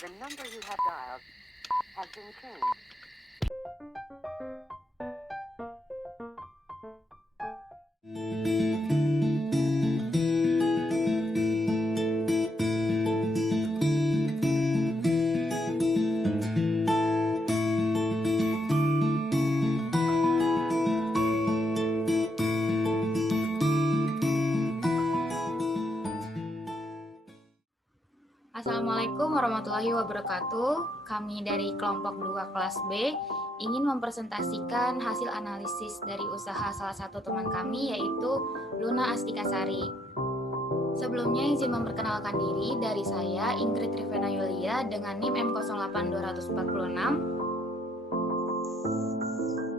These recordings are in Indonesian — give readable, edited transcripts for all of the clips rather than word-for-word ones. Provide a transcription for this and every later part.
The number you have dialed has been changed. Assalamualaikum warahmatullahi wabarakatuh. Kami dari kelompok 2 kelas B ingin mempresentasikan hasil analisis dari usaha salah satu teman kami, yaitu Luna Astikasari. Sebelumnya izin memperkenalkan diri, dari saya Ingrid Rivena Yulia dengan NIM M08246.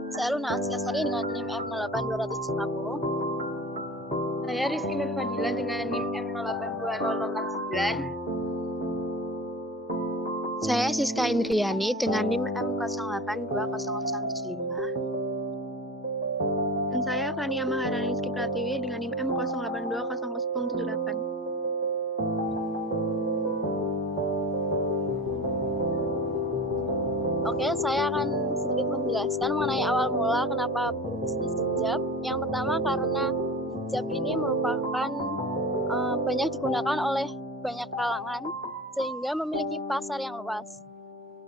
Saya Luna Astikasari dengan NIM M08250. Saya Rizky Nurfadila dengan NIM M082049. Saya Siska Indriani dengan NIM M082015. Dan saya Fania Maharani Rizky Pratiwi dengan NIM M08200078. Oke, saya akan sedikit menjelaskan mengenai awal mula kenapa berbisnis hijab. Yang pertama karena hijab ini merupakan banyak digunakan oleh banyak kalangan, sehingga memiliki pasar yang luas.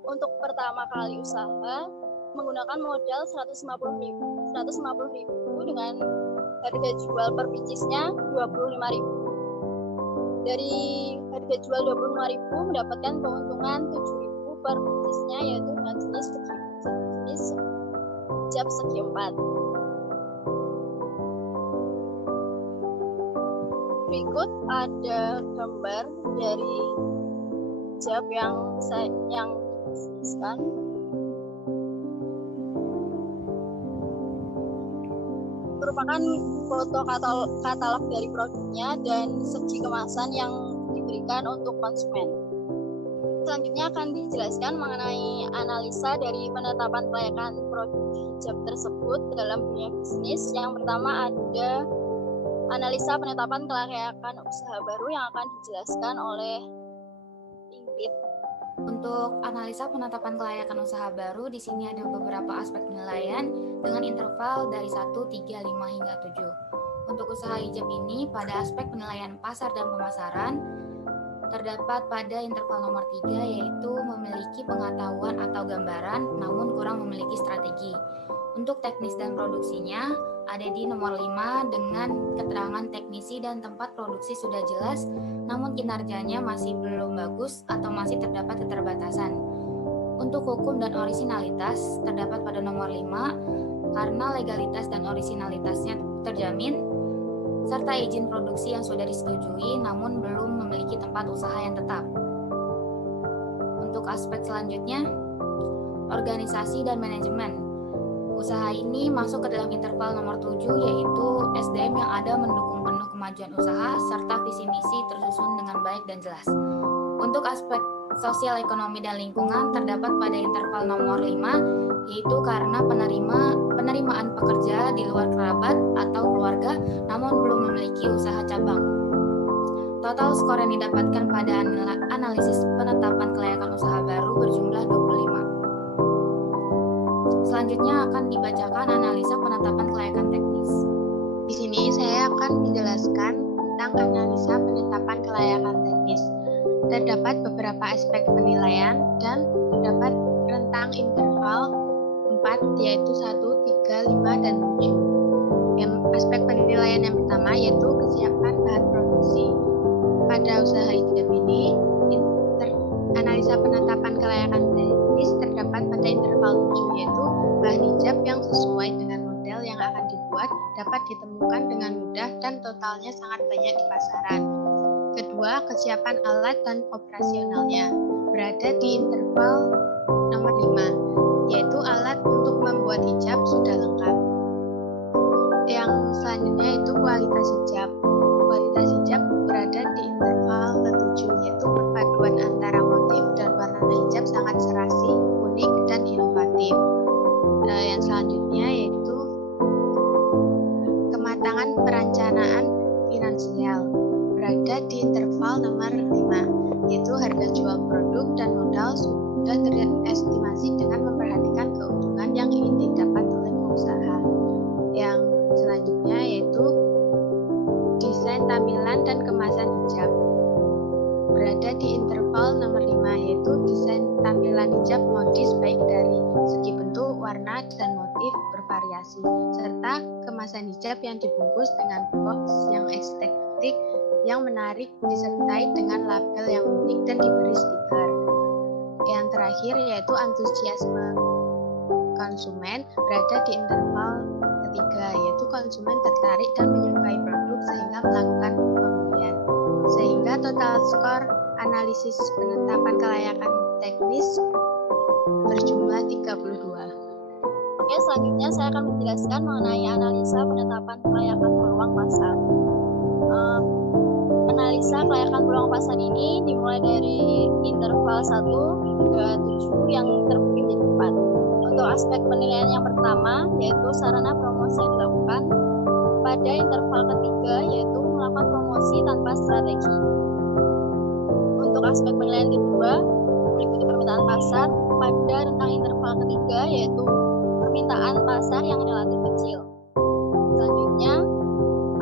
Untuk pertama kali usaha menggunakan modal 150.000 dengan harga jual per picisnya 25.000. Dari harga jual 25.000 mendapatkan keuntungan 7.000 per picisnya, yaitu dengan jenis hijab segi 4. Berikut ada gambar dari hijab yang tuliskan. Merupakan foto katalog dari produknya dan segi kemasan yang diberikan untuk konsumen. Selanjutnya akan dijelaskan mengenai analisa dari penetapan kelayakan produk hijab tersebut dalam dunia bisnis. Yang pertama ada analisa penetapan kelayakan usaha baru yang akan dijelaskan oleh Ingrid. Untuk analisa penetapan kelayakan usaha baru, di sini ada beberapa aspek penilaian dengan interval dari 1, 3, 5 hingga 7. Untuk usaha hijab ini, pada aspek penilaian pasar dan pemasaran, terdapat pada interval nomor 3, yaitu memiliki pengetahuan atau gambaran, namun kurang memiliki strategi. Untuk teknis dan produksinya, ada di nomor 5 dengan keterangan teknisi dan tempat produksi sudah jelas, namun kinerjanya masih belum bagus atau masih terdapat keterbatasan. Untuk hukum dan orisinalitas terdapat pada nomor 5 karena legalitas dan orisinalitasnya terjamin, serta izin produksi yang sudah disetujui namun belum memiliki tempat usaha yang tetap. Untuk aspek selanjutnya, organisasi dan manajemen. Usaha ini masuk ke dalam interval nomor 7, yaitu SDM yang ada mendukung penuh kemajuan usaha serta visi misi tersusun dengan baik dan jelas. Untuk aspek sosial, ekonomi, dan lingkungan terdapat pada interval nomor 5, yaitu karena penerimaan pekerja di luar kerabat atau keluarga namun belum memiliki usaha cabang. Total skor yang didapatkan pada analisis penetapan kelayakan usaha baru berjumlah 25. Selanjutnya akan dibacakan analisa penetapan kelayakan teknis. Di sini saya akan menjelaskan tentang analisa penetapan kelayakan teknis. Terdapat beberapa aspek penilaian dan terdapat rentang interval 4, yaitu 1, 3, 5, dan 7. Aspek penilaian yang pertama yaitu kesiapan bahan produksi. Pada usaha hijab ini, analisa penetapan kelayakan teknis terdapat pada interval 7, yaitu bahan hijab yang sesuai dengan model yang akan dibuat dapat ditemukan dengan mudah dan totalnya sangat banyak di pasaran. Kedua, kesiapan alat dan operasionalnya berada di interval nomor 5, yaitu alat untuk membuat hijab sudah lengkap. Yang selanjutnya itu kualitas hijab. Kualitas hijab berada di interval ke-7, yaitu perpaduan antara motif dan warna hijab sangat serasi, unik, dan inovatif. Yang selanjutnya yaitu kematangan perencanaan finansial berada di interval nomor 5, yaitu harga jual produk dan modal informasi dengan memperhatikan keuntungan yang ingin didapat oleh pengusaha. Yang selanjutnya yaitu desain tampilan dan kemasan hijab. Berada di interval nomor 5 yaitu desain tampilan hijab modis baik dari segi bentuk, warna, dan motif bervariasi, serta kemasan hijab yang dibungkus dengan box yang estetik yang menarik disertai dengan label yang unik dan diberi stiker. Yang terakhir yaitu antusiasme konsumen berada di interval ketiga yaitu konsumen tertarik dan menyukai produk sehingga melakukan pembelian. Sehingga total skor analisis penetapan kelayakan teknis berjumlah 32. Oke, selanjutnya saya akan menjelaskan mengenai analisa penetapan kelayakan peluang pasar. Analisa kelayakan peluang pasar ini dimulai dari interval 1 hingga 7 yang terbagi menjadi 4. Untuk aspek penilaian yang pertama yaitu sarana promosi yang dilakukan. Pada interval ketiga yaitu melakukan promosi tanpa strategi. Untuk aspek penilaian kedua meliputi permintaan pasar pada rentang interval ketiga yaitu permintaan pasar yang relatif kecil. Selanjutnya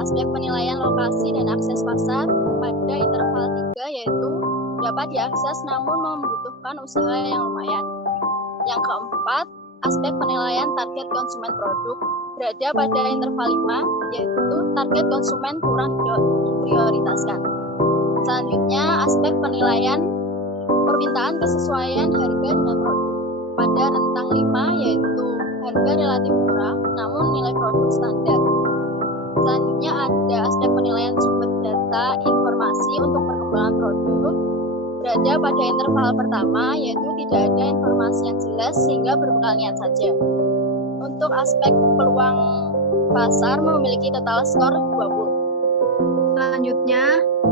aspek penilaian lokasi dan akses pasar pada interval 3 yaitu dapat diakses namun membutuhkan usaha yang lumayan. Yang keempat, aspek penilaian target konsumen produk berada pada interval 5 yaitu target konsumen kurang diprioritaskan. Selanjutnya, aspek penilaian permintaan kesesuaian harga dengan produk pada rentang 5 yaitu harga relatif murah namun nilai produk standar. Selanjutnya ada aspek penilaian sumber data informasi untuk perkembangan produk berada pada interval pertama yaitu tidak ada informasi yang jelas sehingga berbekal niat saja. Untuk aspek peluang pasar memiliki total skor 20. Selanjutnya,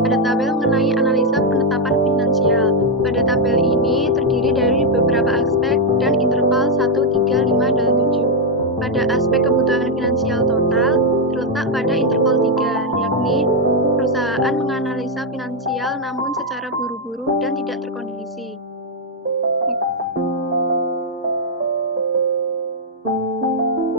ada tabel mengenai analisa penetapan finansial. Pada tabel ini terdiri dari beberapa aspek dan interval 1, 3, 5, dan 7. Pada aspek kebutuhan finansial total terletak pada interval 3, yakni perusahaan menganalisa finansial namun secara buru-buru dan tidak terkondisi.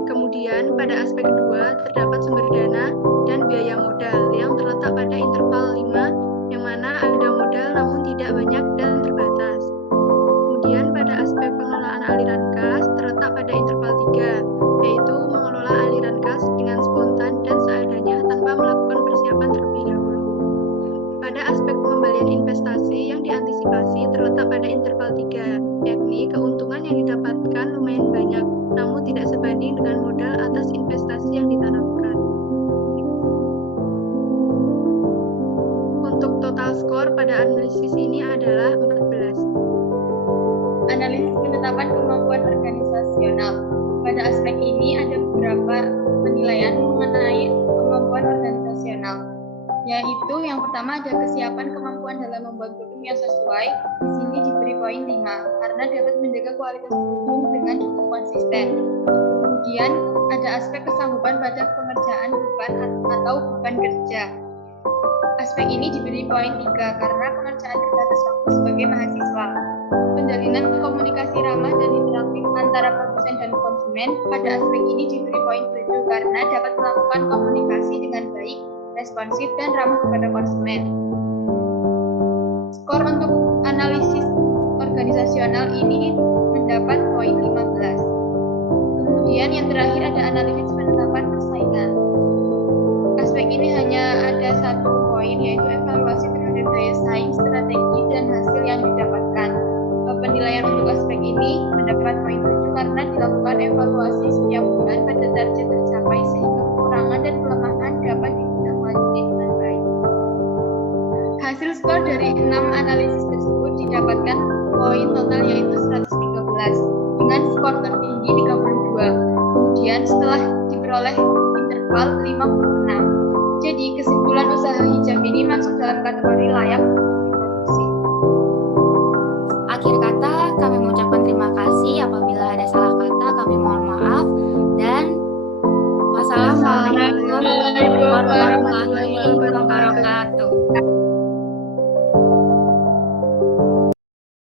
Kemudian pada aspek kedua terdapat sumber dana dan biaya modal yang terletak pada interval 5 yang mana ada modal namun tidak banyak dan terbatas. Kemudian pada aspek pengelolaan aliran kas terletak pada interval 3 yaitu mengelola aliran kas dengan spontan dan seadanya tanpa melakukan persiapan terlebih dahulu. Pada aspek pengembalian investasi yang diantisipasi terletak pada interval 3 yakni keuntungan yang didapatkan lumayan banyak namun tidak sebanding dengan modal atas investasi yang ditanamkan. Untuk total skor pada analisis ini adalah 14. Analisis penetapan kemampuan organisasional. Pada aspek ini ada beberapa penilaian mengenai kemampuan organisasional, yaitu yang pertama ada kesiapan kemampuan dalam membuat produk yang sesuai. Di sini diberi poin 5 karena dapat menjaga kualitas produk dengan cukup konsisten. Kemudian ada aspek kesanggupan pada pengerjaan beban atau beban kerja. Aspek ini diberi poin 3 karena pengerjaan terbatas waktu sebagai mahasiswa. Penjalinan komunikasi ramah dan interaktif antara produsen dan konsumen pada aspek ini diberi poin 7 karena dapat melakukan komunikasi dengan baik, responsif, dan ramah kepada konsumen. Skor untuk analisis organisasional ini mendapat poin 15. Kemudian yang terakhir ada analisis penetapan persaingan. Aspek ini hanya ada satu poin yaitu evaluasi terhadap daya saing, strategi, dan hasil yang didapatkan. Penilaian untuk aspek ini mendapat poin 7 karena dilakukan evaluasi setiap bulan pada target tercapai sehingga kekurangan dan kelemahan dapat ditindaklanjuti dengan baik. Hasil skor dari 6 analisis tersebut didapatkan poin total yaitu 113 dengan skor tertinggi 32. Kemudian setelah diperoleh interval 56. Jadi kesimpulan usaha hijab ini masuk dalam kategori layak untuk